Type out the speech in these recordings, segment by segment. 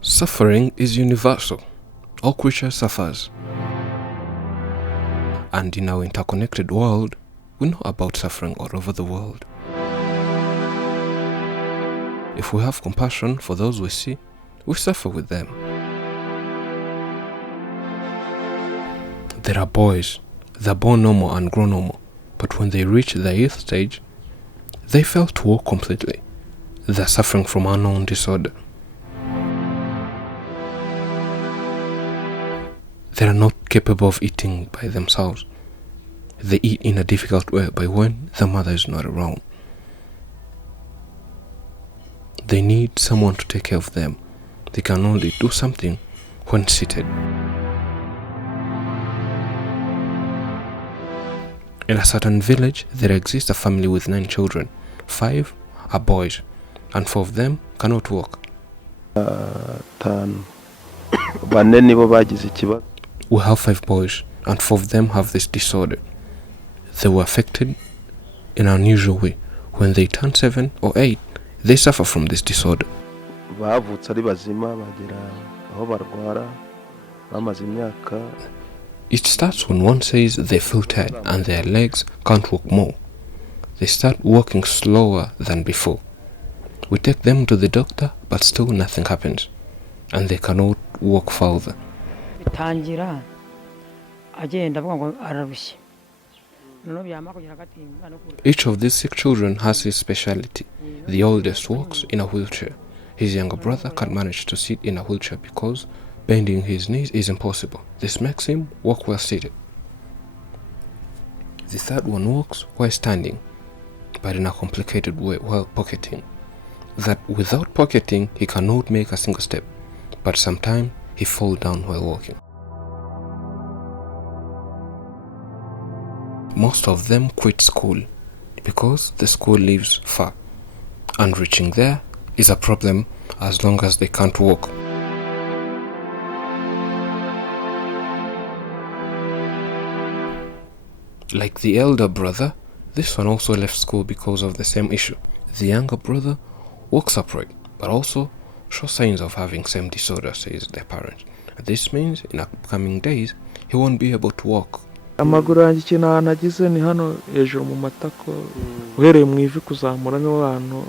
Suffering is universal. All creatures suffers. And in our interconnected world, we know about suffering all over the world. If we have compassion for those we see, we suffer with them. There are boys, they're born normal and grow normal, but when they reach the youth stage, they fail to walk completely. They're suffering from unknown disorder. They are not capable of eating by themselves. They eat in a difficult way by when the mother is not around. They need someone to take care of them. They can only do something when seated. In a certain village, there exists a family with 9 children. 5 are boys, and 4 of them cannot walk. We have 5 boys, and 4 of them have this disorder. They were affected in an unusual way. When they turn 7 or 8, they suffer from this disorder. It starts when one says they feel tired and their legs can't walk more. They start walking slower than before. We take them to the doctor, but still nothing happens, and they cannot walk further. Each of these 6 children has his specialty. The oldest walks in a wheelchair. His younger brother can't manage to sit in a wheelchair because bending his knees is impossible. This makes him walk while seated. The third one walks while standing, but in a complicated way while pocketing. That without pocketing, he cannot make a single step, but sometimes he falls down while walking. Most of them quit school because the school lives far, and reaching there is a problem as long as they can't walk. Like the elder brother, this one also left school because of the same issue. The younger brother walks upright, but also shows signs of having same disorder, says their parents. This means in upcoming days, he won't be able to walk. Amaguru yanjye ikintu nagize ni hano hejuru mu matako uhereye mu ivi kuzamura niho hantu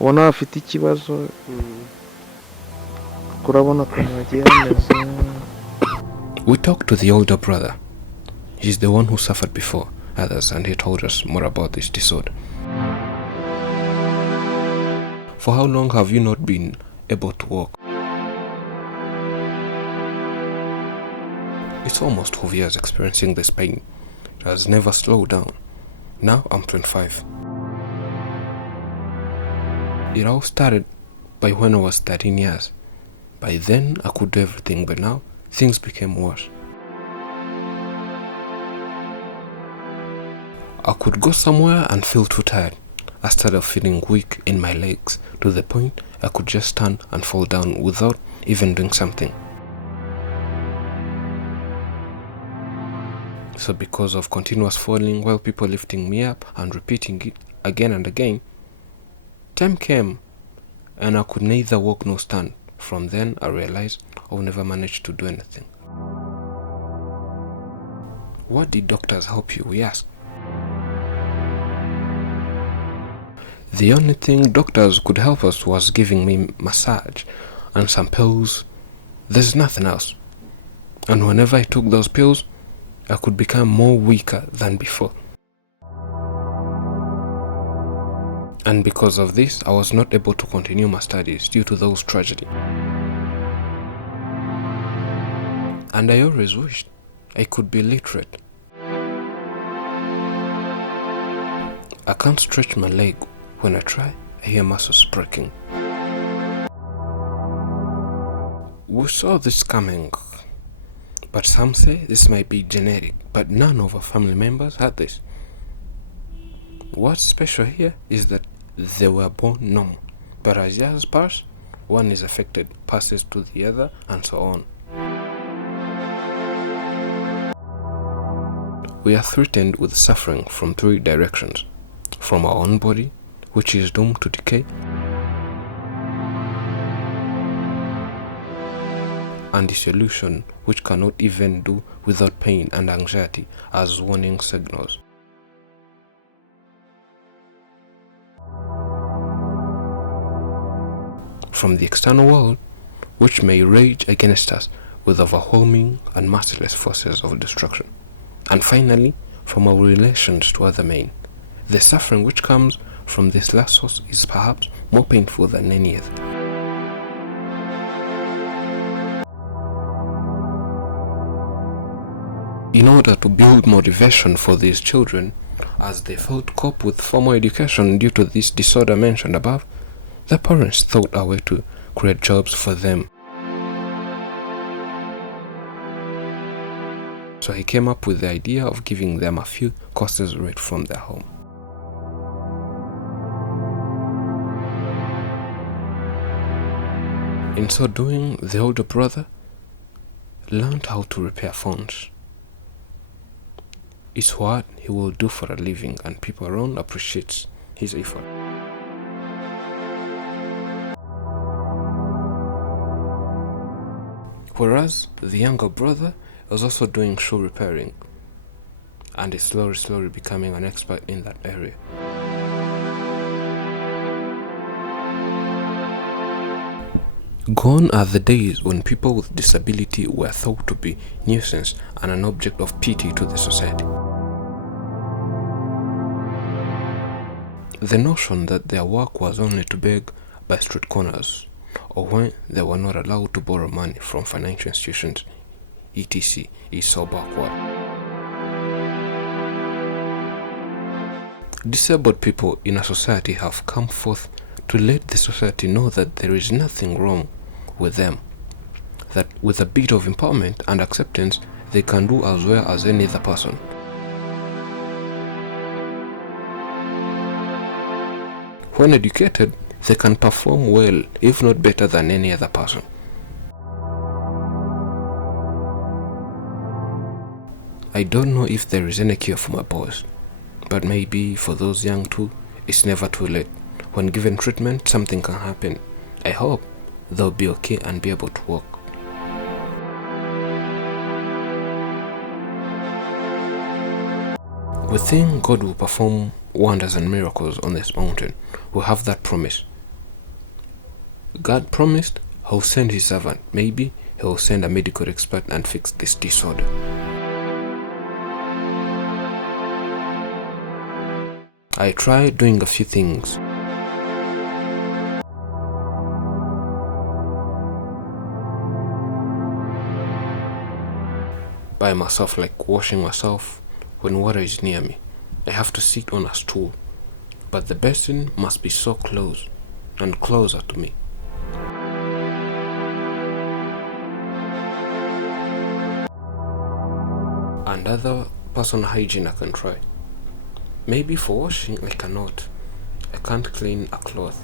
ubona hafite ikibazo kurabona ko nagiye hameze. We talked to the older brother. He's the one who suffered before others, and he told us more about this disorder. For how long have you not been able to walk? It's almost 12 years experiencing this pain. It has never slowed down. Now I'm 25. It all started by when I was 13 years. By then I could do everything, but now things became worse. I could go somewhere and feel too tired. I started feeling weak in my legs to the point I could just stand and fall down without even doing something. So because of continuous falling while people lifting me up and repeating it again and again, time came and I could neither walk nor stand. From then I realized I would never manage to do anything. What did doctors help you, we asked. The only thing doctors could help us was giving me massage and some pills. There's nothing else. And whenever I took those pills, I could become more weaker than before. And because of this, I was not able to continue my studies due to those tragedies. And I always wished I could be literate. I can't stretch my leg. When I try, I hear muscles breaking. We saw this coming, but some say this might be genetic, but none of our family members had this. What's special here is that they were born normal, but as years pass, one is affected, passes to the other, and so on. We are threatened with suffering from 3 directions: from our own body, which is doomed to decay, and dissolution which cannot even do without pain and anxiety as warning signals. From the external world, which may rage against us with overwhelming and merciless forces of destruction. And finally, from our relations to other men. The suffering which comes from this last source is perhaps more painful than any other. In order to build motivation for these children, as they failed to cope with formal education due to this disorder mentioned above, the parents thought a way to create jobs for them. So he came up with the idea of giving them a few courses right from their home. In so doing, the older brother learned how to repair phones. It's what he will do for a living, and people around appreciate his effort. Whereas the younger brother was also doing shoe repairing and is slowly becoming an expert in that area. Gone are the days when people with disability were thought to be nuisance and an object of pity to the society. The notion that their work was only to beg by street corners, or when they were not allowed to borrow money from financial institutions, etc., is so backward. Disabled people in a society have come forth to let the society know that there is nothing wrong with them, that with a bit of empowerment and acceptance, they can do as well as any other person. When educated, they can perform well, if not better than any other person. I don't know if there is any cure for my boys, but maybe for those young too, it's never too late. When given treatment, something can happen. I hope they'll be okay and be able to walk. We think God will perform wonders and miracles on this mountain. We have that promise. God promised He'll send His servant. Maybe He'll send a medical expert and fix this disorder. I tried doing a few things. By myself, like washing myself when water is near me. I have to sit on a stool, but the basin must be so close and closer to me. And other personal hygiene I can try. Maybe for washing I cannot. I can't clean a cloth.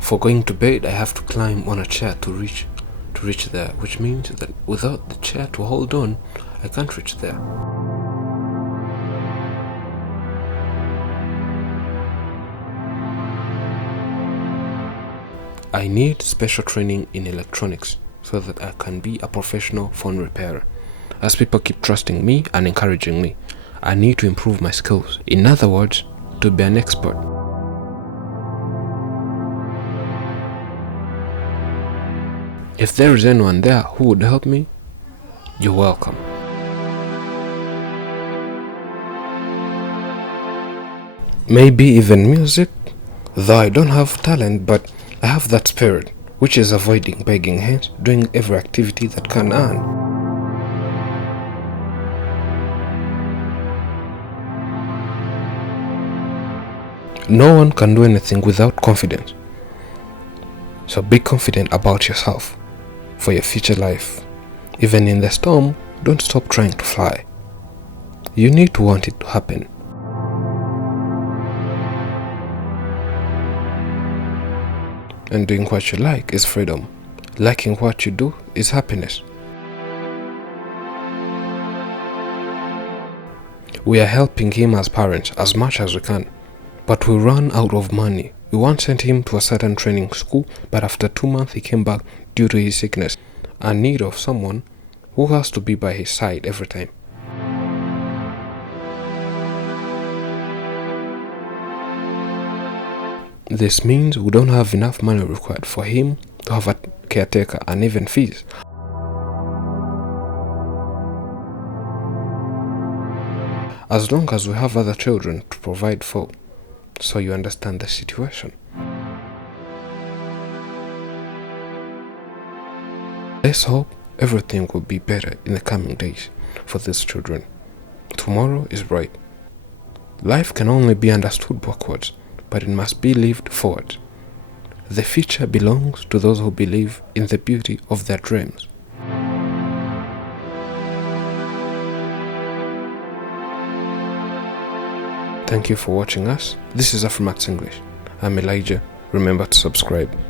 For going to bed, I have to climb on a chair to reach there, which means that without the chair to hold on, I can't reach there. I need special training in electronics so that I can be a professional phone repairer. As people keep trusting me and encouraging me, I need to improve my skills. In other words, to be an expert. If there is anyone there who would help me, you're welcome. Maybe even music, though I don't have talent, but I have that spirit, which is avoiding begging hands, doing every activity that can earn. No one can do anything without confidence. So be confident about yourself for your future life. Even in the storm, don't stop trying to fly. You need to want it to happen. And doing what you like is freedom. Liking what you do is happiness. We are helping him as parents as much as we can. But we ran out of money. We once sent him to a certain training school, but after 2 months he came back due to his sickness, and need of someone who has to be by his side every time. This means we don't have enough money required for him to have a caretaker and even fees. As long as we have other children to provide for, so you understand the situation. Let's hope everything will be better in the coming days for these children. Tomorrow is bright. Life can only be understood backwards, but it must be lived forward. The future belongs to those who believe in the beauty of their dreams. Thank you for watching us. This is Afrimax English. I'm Elijah. Remember to subscribe.